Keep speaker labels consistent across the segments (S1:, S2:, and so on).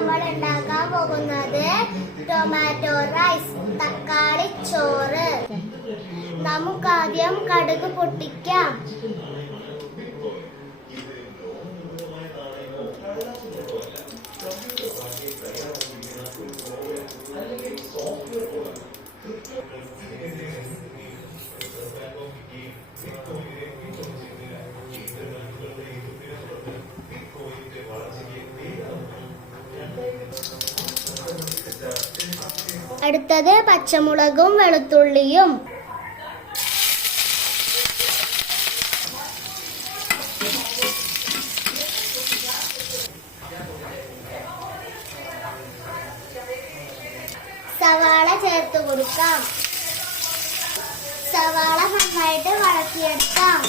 S1: നമ്മൾ ഉണ്ടാക്കാൻ പോകുന്നത് ടൊമാറ്റോ റൈസ് തക്കാളി ചോറ്. നമുക്കാദ്യം കടുക് പൊട്ടിക്കാം. അടുത്തത് പച്ചമുളകും വെളുത്തുള്ളിയും. സവാള ചേർത്ത് കൊടുക്കാം. സവാള നന്നായിട്ട് വഴറ്റിയെടുക്കാം.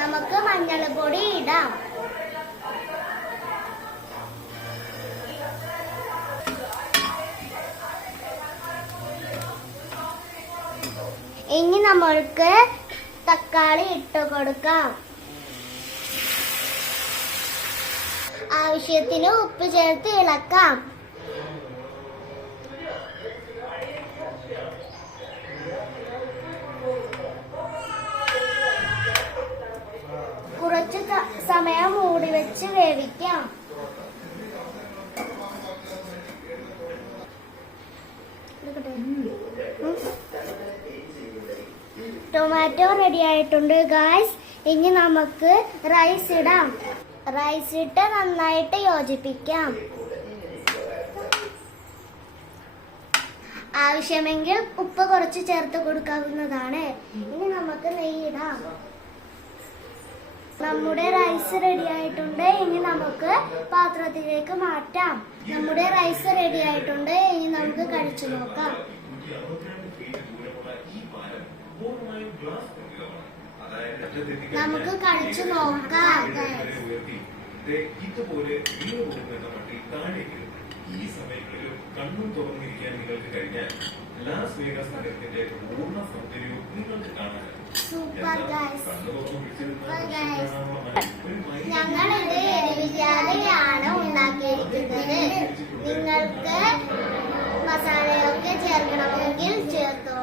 S1: നമുക്ക് മഞ്ഞൾപ്പൊടി ഇടാം. ഇനി നമ്മൾക്ക് തക്കാളി ഇട്ട് കൊടുക്കാം. ആവശ്യത്തിന് ഉപ്പ് ചേർത്ത് ഇളക്കാം. കുറച്ച് സമയം മൂടി വെച്ച് വേവിക്കാം. ടൊമാറ്റോ റെഡി ആയിട്ടുണ്ട് ഗായ്സ് ഇനി നമുക്ക് റൈസ് ഇടാം. റൈസ് ഇട്ട് നന്നായിട്ട് യോജിപ്പിക്കാം. ആവശ്യമെങ്കിൽ ഉപ്പ് കുറച്ച് ചേർത്ത് കൊടുക്കാവുന്നതാണ്. ഇനി നമുക്ക് നെയ്യിടാം നമ്മുടെ റൈസ് റെഡി ആയിട്ടുണ്ട്. ഇനി നമുക്ക് പാത്രത്തിലേക്ക് മാറ്റാം. നമ്മുടെ റൈസ് റെഡി ആയിട്ടുണ്ട്. ഇനി നമുക്ക് കഴിച്ചു നോക്കാം. നമുക്ക് കഴിച്ചു നോക്കാം.
S2: ഇതുപോലെ വീണ് പോകുന്ന മട്ടിൽ താഴേക്ക് ഈ സമയങ്ങളിലും കണ്ണും തുറന്നിരിക്കാൻ നിങ്ങൾക്ക് കഴിഞ്ഞാൽ ലാസ് വേഗസ് നഗരത്തിന്റെ പൂർണ സൗന്ദര്യവും നിങ്ങൾക്ക് കാണാൻ
S1: ഇത് എരിവില്ലാതെയാണ് ഉണ്ടാക്കിയിരിക്കുന്നത്. നിങ്ങൾക്ക് മസാലയൊക്കെ ചേർക്കണമെങ്കിൽ ചേർത്ത്.